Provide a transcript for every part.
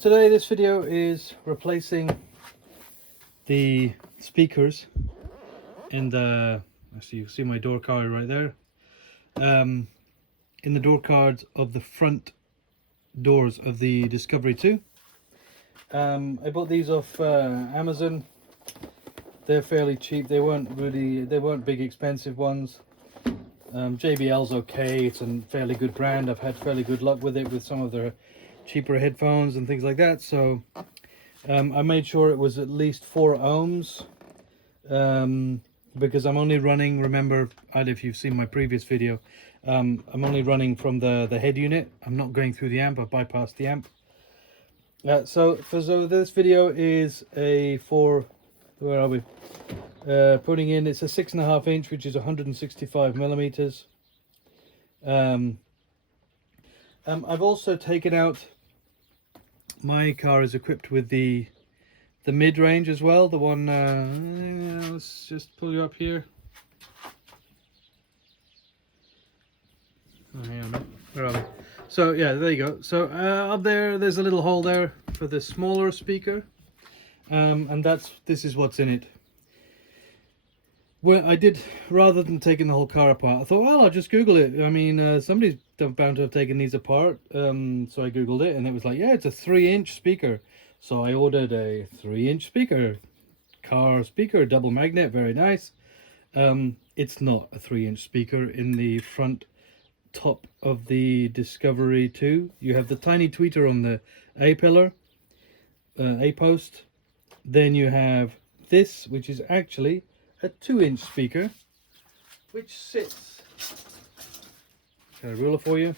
Today this video is replacing the speakers in the, actually you can see my door card right there, in the door cards of the front doors of the Discovery 2. I bought these off Amazon. They're fairly cheap. They weren't big expensive ones. JBL's okay, it's a fairly good brand. I've had fairly good luck with it with some of their cheaper headphones and things like that. So I made sure it was at least 4 ohms because I'm only running, remember, if you've seen my previous video, I'm only running from the head unit. I'm not going through the amp. I've bypassed the amp. So this video is where are we? Putting in, it's a 6.5 inch, which is 165 millimeters. I've also taken out, my car is equipped with the mid-range as well, the one, let's just pull you up here. Oh, hang on, where are we? So yeah, there you go. So up there's a little hole there for the smaller speaker, and this is what's in it. Well, I did, rather than taking the whole car apart, I thought, well, I'll just Google it. I mean, somebody's bound to have taken these apart. So I Googled it and it was like, yeah, it's a 3-inch speaker. So I ordered a 3-inch speaker, car speaker, double magnet, very nice. It's not a 3-inch speaker in the front top of the Discovery 2. You have the tiny tweeter on the A-pillar, A-post. Then you have this, which is actually a 2-inch speaker, which sits, got a ruler for you,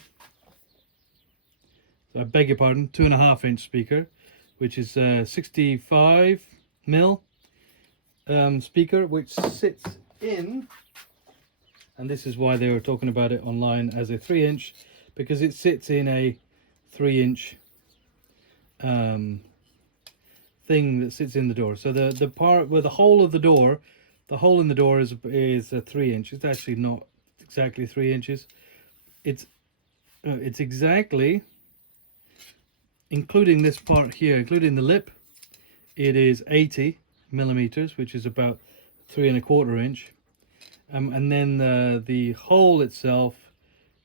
so I beg your pardon, 2.5-inch speaker, which is 65 mil speaker, which sits in, and this is why they were talking about it online as a 3-inch, because it sits in a 3-inch thing that sits in the door. So the part where the hole of the door, the hole in the door is a 3-inch. It's actually not exactly 3 inches. It's exactly, including this part here, including the lip, it is 80 millimeters, which is about 3¼ inch. And then the hole itself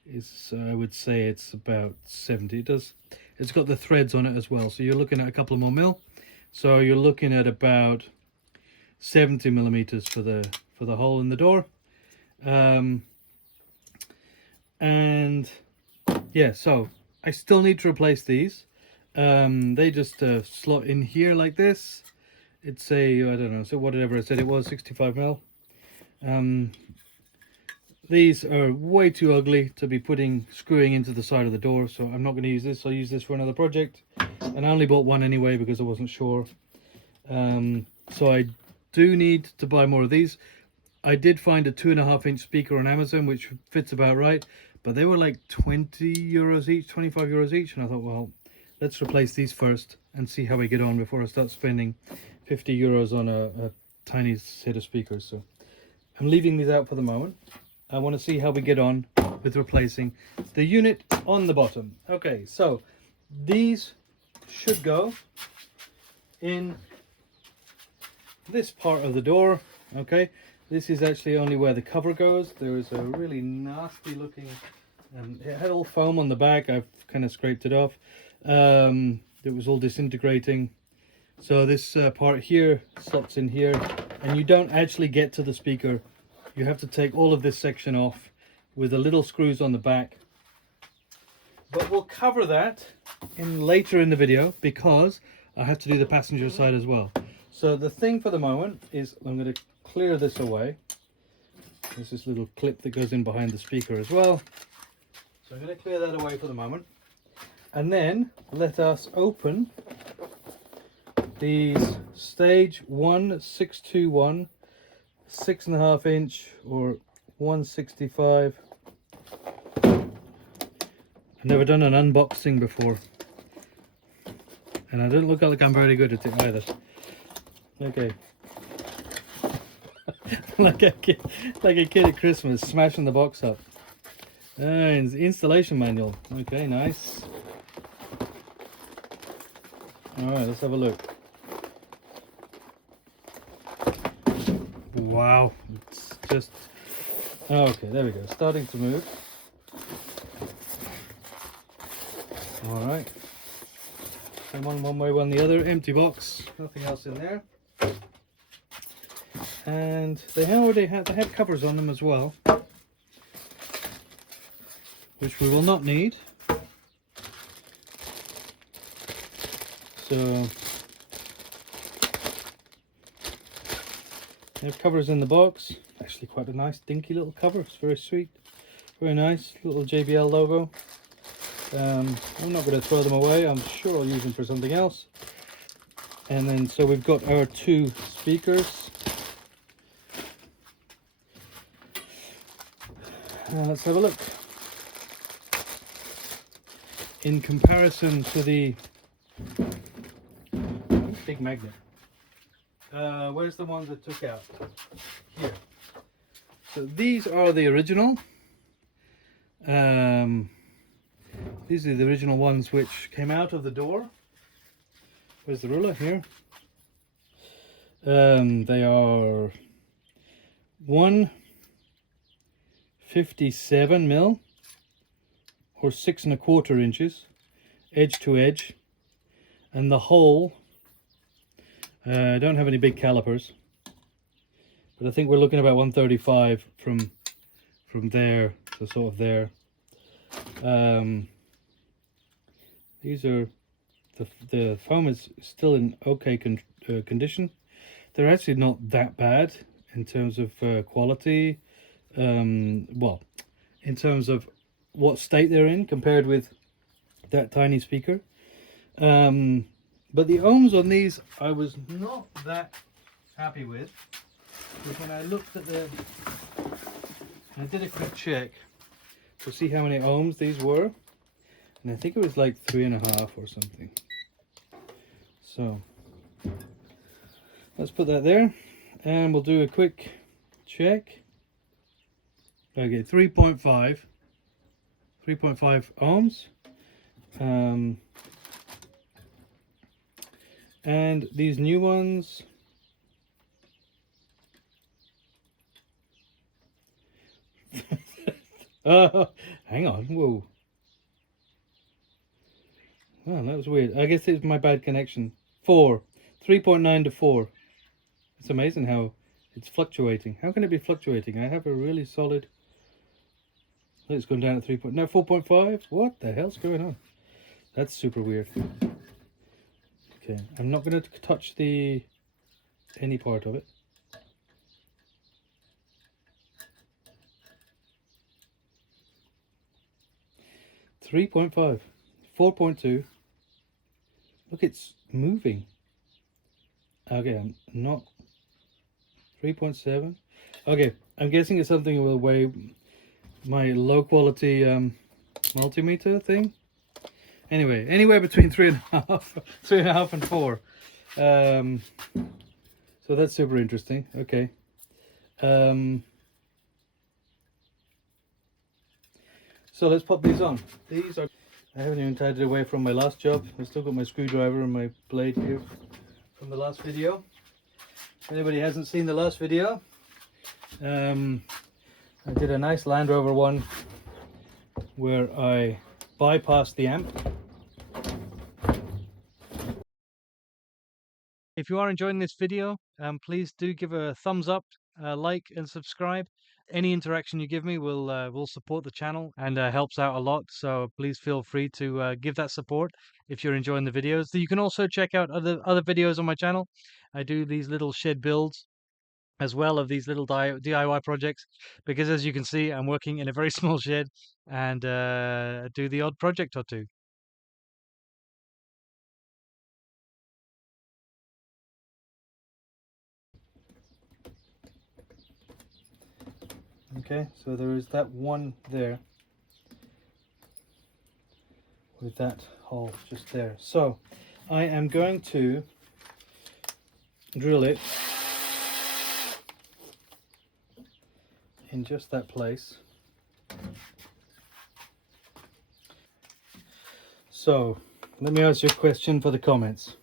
is, I would say it's about 70. It's got the threads on it as well. So you're looking at a couple more mil. So you're looking at about 70 millimeters for the hole in the door. And yeah, so I still need to replace these. They just slot in here like this. It's a, I don't know, so whatever I said it was, 65 mil. These are way too ugly to be screwing into the side of the door, so I'm not going to use this. I'll use this for another project, and I only bought one anyway because I wasn't sure. So I do need to buy more of these. I did find a 2.5-inch speaker on Amazon which fits about right, but they were like 20 euros each, 25 euros each, and I thought, well, let's replace these first and see how we get on before I start spending 50 euros on a tiny set of speakers. So I'm leaving these out for the moment. I want to see how we get on with replacing the unit on the bottom. Okay, so these should go in this part of the door. Okay, this is actually only where the cover goes. There is a really nasty looking, it had all foam on the back. I've kind of scraped it off. It was all disintegrating. So this part here slots in here, and you don't actually get to the speaker. You have to take all of this section off with the little screws on the back. But we'll cover that later in the video because I have to do the passenger side as well. So the thing for the moment is I'm going to clear this away. There's this little clip that goes in behind the speaker as well. So I'm going to clear that away for the moment. And then let us open these Stage1 621 6.5-inch or 165. I've never done an unboxing before, and I don't look like I'm very good at it either. Okay. like a kid at Christmas smashing the box up. Installation manual. Okay, nice. All right, let's have a look. Wow, it's just okay. There we go. Starting to move. All right. One way, one the other. Empty box. Nothing else in there. And they had covers on them as well, which we will not need. So they have covers in the box. Actually, quite a nice, dinky little cover. It's very sweet, very nice. Little JBL logo. I'm not going to throw them away. I'm sure I'll use them for something else. And then, so we've got our 2 speakers. Let's have a look. In comparison to the big magnet, where's the ones I took out? Here. So these are the original. These are the original ones which came out of the door. Where's the ruler? Here. They are 157 mil or 6 1/4 inches, edge to edge, and the hole. I don't have any big calipers, but I think we're looking about 135 from there to sort of there. These are the foam is still in okay condition. They're actually not that bad in terms of quality. Well, in terms of what state they're in compared with that tiny speaker. But the ohms on these I was not that happy with, because when I looked at I did a quick check to see how many ohms these were, and I think it was like 3.5 or something. So let's put that there, and we'll do a quick check. Okay, 3.5 ohms. And these new ones, hang on, whoa. Oh, that was weird. I guess it's my bad connection. 3.9 to 4. It's amazing how it's fluctuating. How can it be fluctuating? I have a really solid. It's gone down at 3. No, 4.5. What the hell's going on? That's super weird. Okay, I'm not going to touch any part of it. .5, 4.2. Look, it's moving. Okay, I'm not. 3.7. Okay, I'm guessing it's something with way my low quality multimeter thing. Anyway, anywhere between 3.5 and 4. So that's super interesting. Okay. So let's pop these on. These are, I haven't even tied it away from my last job. I've still got my screwdriver and my blade here from the last video. If anybody hasn't seen the last video, I did a nice Land Rover one where I bypassed the amp. If you are enjoying this video, please do give a thumbs up, like and subscribe. Any interaction you give me will support the channel and helps out a lot. So please feel free to give that support if you're enjoying the videos. You can also check out other videos on my channel. I do these little shed builds as well of these little DIY projects, because as you can see, I'm working in a very small shed and do the odd project or two. Okay, so there is that one there with that hole just there. So I am going to drill it in just that place. So let me ask you a question for the comments.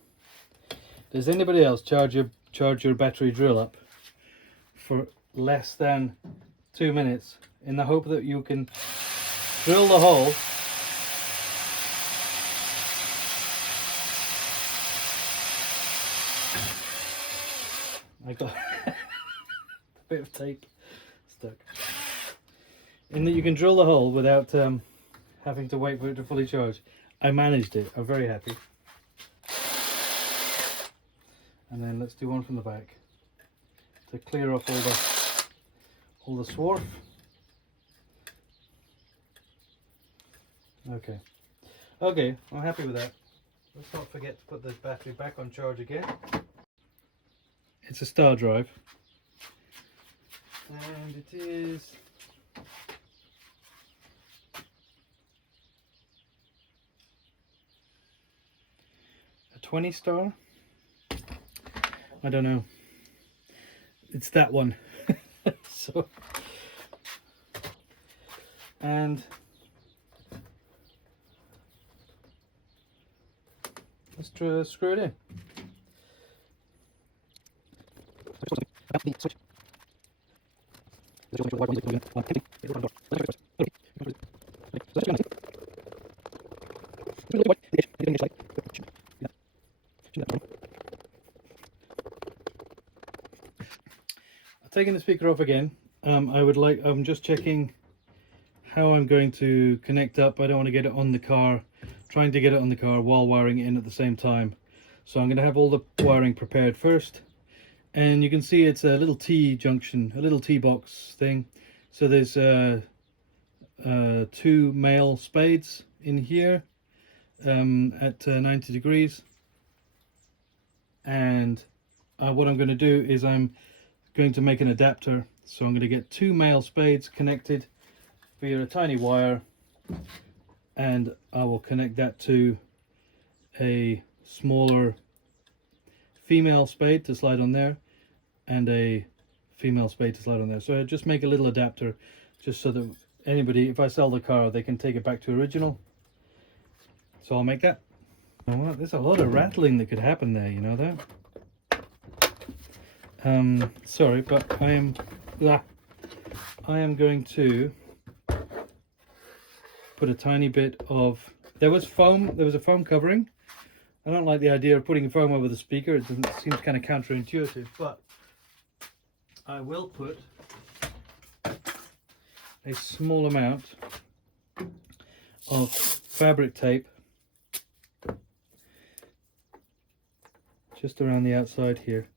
Does anybody else charge your battery drill up for less than 2 minutes in the hope that you can drill the hole I got a bit of tape stuck in that you can drill the hole without having to wait for it to fully charge? I managed it. I'm very happy. And then let's do one from the back to clear off all the swarf. Okay, I'm happy with that. Let's not forget to put the battery back on charge again. It's a star drive, and it is a 20 star. I don't know. It's that one. So, and let's screw it in. Taking the speaker off again. I'm just checking how I'm going to connect up. I don't want to get it on the car, trying to get it on the car while wiring it in at the same time. So I'm going to have all the wiring prepared first. And you can see it's a little T junction, a little T box thing. So there's 2 male spades in here at 90 degrees. And what I'm going to do is I'm going to make an adapter. So I'm going to get 2 male spades connected via a tiny wire, and I will connect that to a smaller female spade to slide on there, and a female spade to slide on there. So I just make a little adapter just so that anybody, if I sell the car, they can take it back to original. So I'll make that. Oh, wow, there's a lot of rattling that could happen there, you know that? Sorry, but I am going to put a tiny bit of, there was a foam covering. I don't like the idea of putting foam over the speaker. It seems kind of counterintuitive, but I will put a small amount of fabric tape just around the outside here.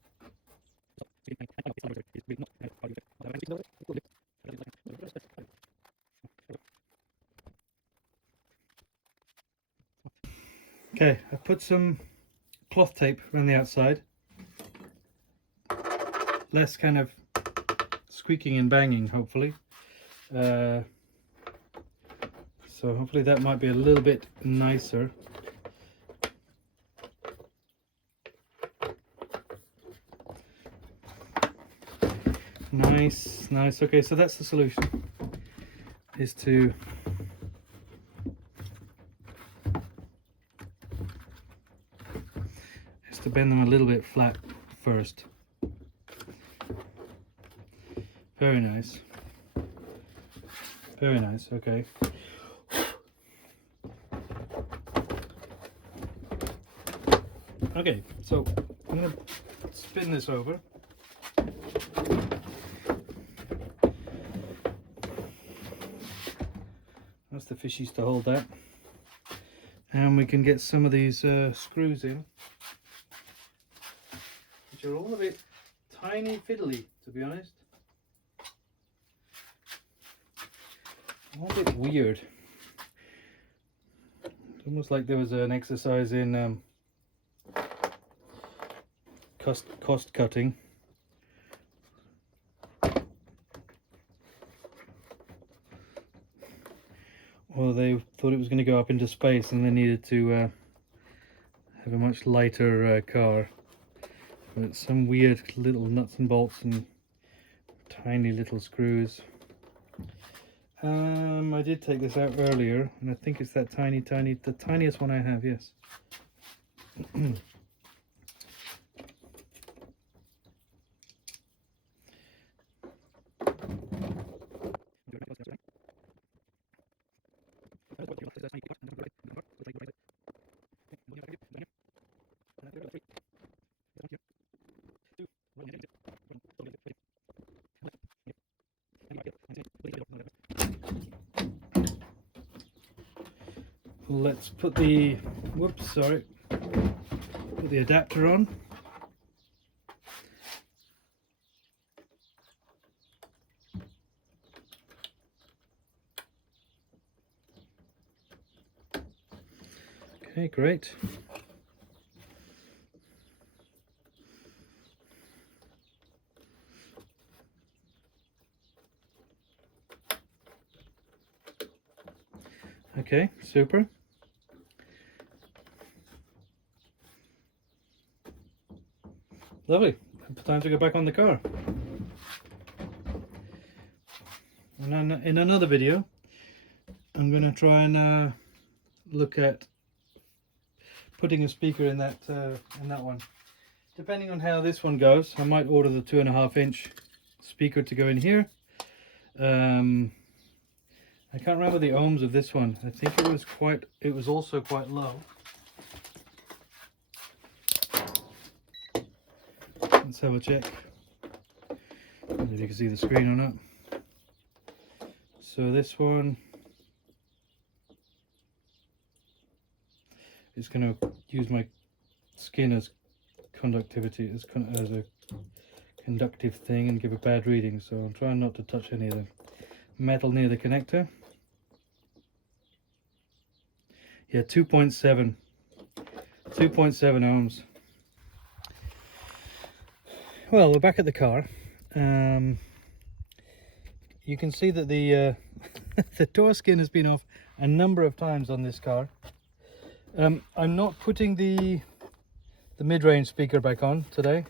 Okay, I've put some cloth tape around the outside. Less kind of squeaking and banging, hopefully. So hopefully that might be a little bit nicer. Nice. Okay, so that's the solution, is to bend them a little bit flat first. Very nice. Okay. Okay, so I'm going to spin this over. That's the fishies to hold that. And we can get some of these screws in, which are all a bit tiny fiddly, to be honest. All a bit weird. It's almost like there was an exercise in cost cutting. Or they thought it was going to go up into space and they needed to have a much lighter car. But some weird little nuts and bolts and tiny little screws. I did take this out earlier, and I think it's that the tiniest one I have, yes. let's put the put the adapter on. Okay, great. Okay, super. Lovely. Time to go back on the car. And then in another video, I'm going to try and look at putting a speaker in that one. Depending on how this one goes, I might order the 2.5-inch speaker to go in here. I can't remember the ohms of this one. I think it was also quite low. Let's have a check. If you can see the screen or not. So this one is going to use my skin as conductivity, as a conductive thing, and give a bad reading. So I'm trying not to touch any of the metal near the connector. Yeah, 2.7 ohms. Well, we're back at the car. You can see that the the door skin has been off a number of times on this car. I'm not putting the mid-range speaker back on today.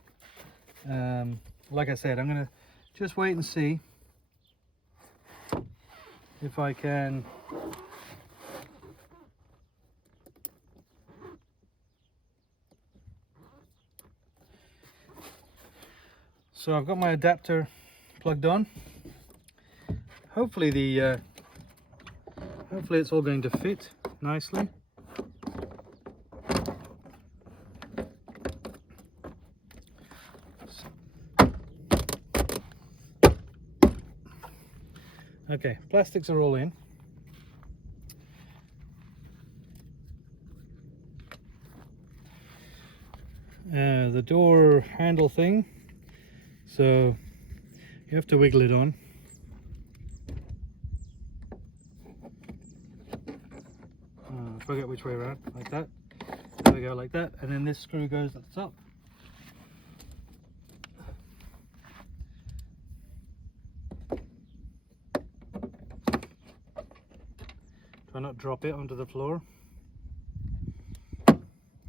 Like I said, I'm gonna just wait and see if I can so I've got my adapter plugged on. Hopefully hopefully it's all going to fit nicely. Okay, plastics are all in. The door handle thing, so you have to wiggle it on. I forget which way around, like that. There we go, like that, and then this screw goes at the top. Try not drop it onto the floor.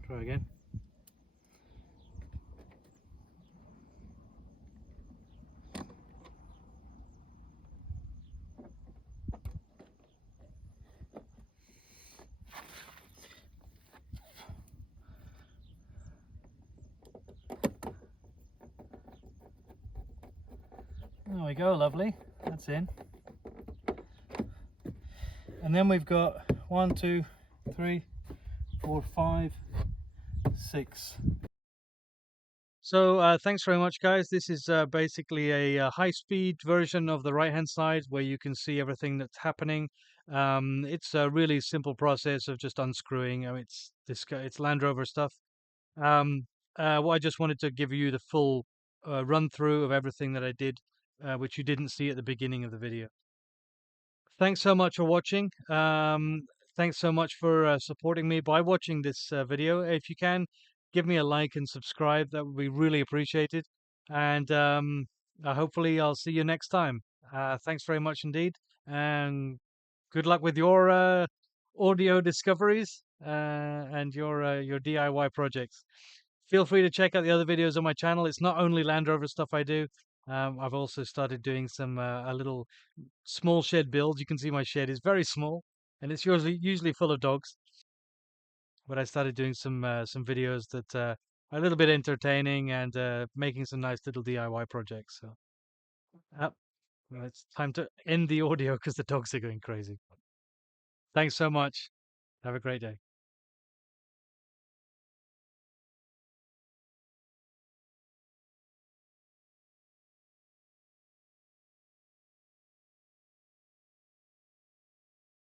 Try again. There we go, lovely. That's in. And then we've got 1, 2, 3, 4, 5, 6. So thanks very much, guys. This is basically a high-speed version of the right-hand side where you can see everything that's happening. It's a really simple process of just unscrewing. I mean, it's Land Rover stuff. Well, I just wanted to give you the full run through of everything that I did, which you didn't see at the beginning of the video. Thanks so much for watching. Thanks so much for supporting me by watching this video. If you can, give me a like and subscribe. That would be really appreciated. And hopefully I'll see you next time. Thanks very much indeed. And good luck with your audio discoveries and your DIY projects. Feel free to check out the other videos on my channel. It's not only Land Rover stuff I do. I've also started doing some a little small shed build. You can see my shed is very small, and it's usually full of dogs. But I started doing some videos that are a little bit entertaining and making some nice little DIY projects. So, well, it's time to end the audio because the dogs are going crazy. Thanks so much. Have a great day.